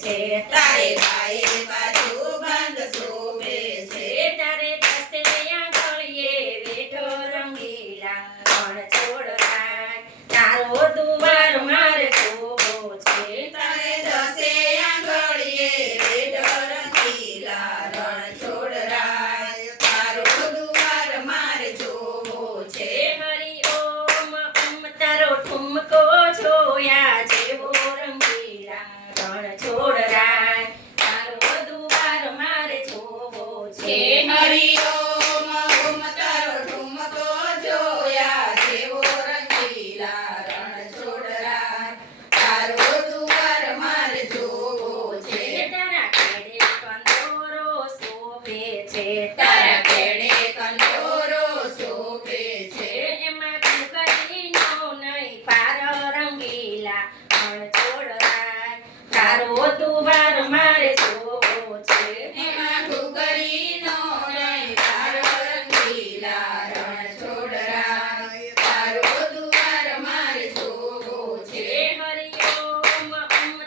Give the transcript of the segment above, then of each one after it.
છે તારે બાએ બાજુ બંધ શોભે છે તારે દસે આંગળીએ વેઠો રંગીલા પણ છોડરાય તારો દુવાર મારે જોવો છે તારે દસે આંગળીએ વેઢો રંગીલા રણ છોડરાય તારો દુવાર મારે જોવો છે હરિ ઓમ તારો ઠુમકો જોયા જેવો રંગીલા રણ છોડરાય તારો દુવાર મારે જોવો છે હરિ ઓમ ઓમ તારો ઠુમકો જોયા જેવો રંગીલા રણ છોડરાય તારો દુવાર મારે જોવો છે તારા કેડે કંદોરો શોભે છે તારા કેડે કંદોરો શોભે છે એમાં કુકરીનો નહીં પાર રંગીલા પણ છોડરાય તારો દુવાર મારે જોવો છે એમાં ઘૂઘરીનો નહીં તારો રંગીલા રણ છોડરાય તારો દુવાર મારે જોવો છે હરિ ઓમ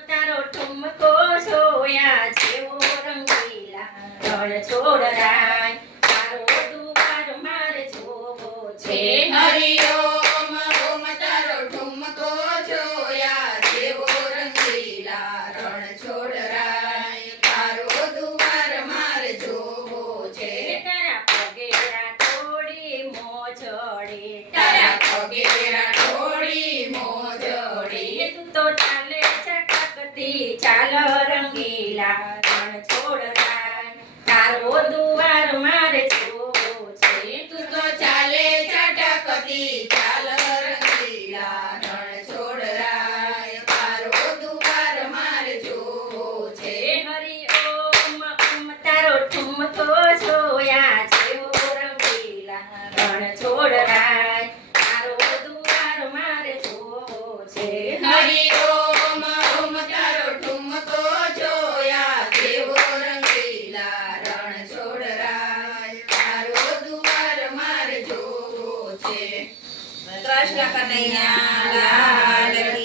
તારો ઠુમકો જોયા જેવો રંગીલા રણ છોડરાય તારો દુવાર મારે જોવો છે હરિ ઓમ ઓમ તારો ઠુમકો જોયા જેવો રંગીલા રણ છોડરાય તારો દુવાર મારે જોવો છે તારા પગેરા તોડી મોજડી તારા પગેરા ઢોળી મોજડી તું તો ચાલે ચટકતી ચાલ રંગીલા રણ છોડરાય તારો દુવાર મારે જોવો છે તું તો ચાલે ચટકતી ચાલ રંગીલા રણ છોડરાય તારો દુવાર મારે જોવો છે હરિ ઓમ તારો ઠુમકો જોયા જેવો રંગીલા રણ છોડરાય તારો દુવાર મારે જોવો છે હરિ ઓમ ઓમ તારો ઠુમકો જોયા જેવો રંગીલા રણ છોડરાય તારો દુવાર મારે જોવો છે કૃષ્ણ કનૈયા લાલ કી